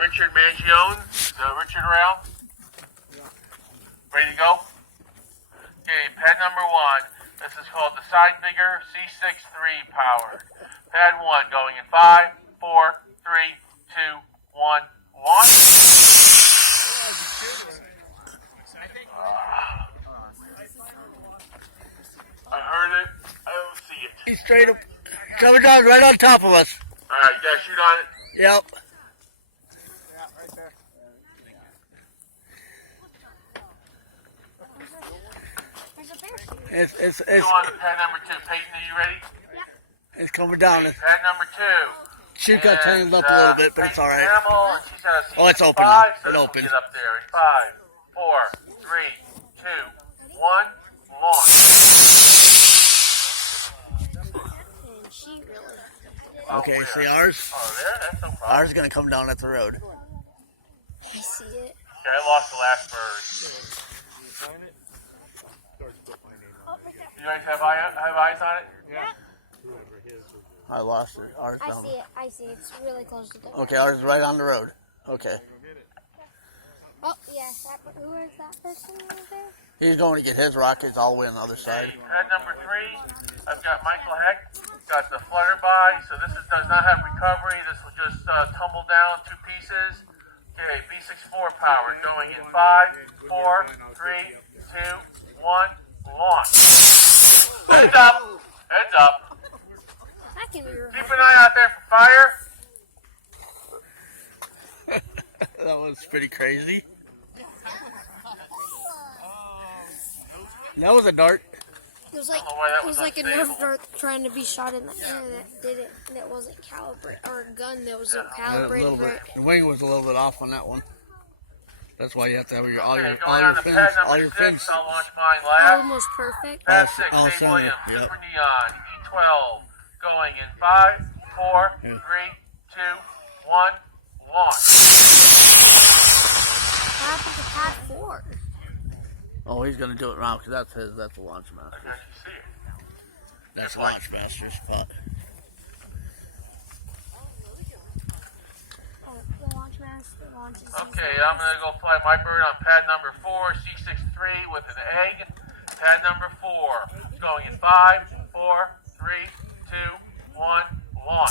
Richard Mangione, Richard Rail. Ready to go? Okay, pad number 1. This is called the Side Digger C63 powered. Pad 1 going in 5, 4, 3, 2, 1, launch. I heard it. I don't see it. He's straight up, coming down right on top of us. Alright, you gotta shoot on it? Yep. Yeah, right there. It's Go on to pad number 2. Peyton, are you ready? it's coming down. Pad number 2. She got tangled up a little bit, but it's all right. Animal, and she's got a Oh, it's open. 5, so It this will opened. get up there in 5, 4, 3, 2, 1, launch. Okay, see ours? Oh, there? That's no problem. Ours is gonna come down at the road. I see it. Okay, I lost the last bird. You guys have eyes on it? Yeah. I lost it. Ours I down. see it. I see it. It's really close to the door. Okay, ours is right on the road. Okay. Oh, yeah. Who is that person over there? He's going to get his rockets all the way on the other side. Pad number 3, I've got Michael Heck. Got the flutter by, so this does not have recovery. This will just tumble down 2 pieces. Okay, B64 power going in 5, 4, 3, 2, 1, launch. Heads up! Heads up! That can be Keep an eye out there for fire. That was pretty crazy. That was a dart. It was like I don't know why that it was was like a unstable. Nerf dart trying to be shot in the air that did it, and it wasn't calibrated, or a gun that wasn't A calibrated little for bit. it. The wing was a little bit off on that one. That's why you have to have all Okay, your going on to fins, pad all number your 6, fins. I'll launch mine last. Almost perfect. Pad All 6, all Dave center, Williams, yep. Super Neon, E12, going in 5, 4, 3, 2, 1, launch. What happened to pad 4? Oh, he's gonna do it now because that's his. That's the launch I master. can see it. That's launch master's spot. Oh, the launch master launches. Okay, I'm going to go fly my bird on pad number 4, C63 with an egg. Pad number 4, going in 5, 4, 3, 2, 1, launch.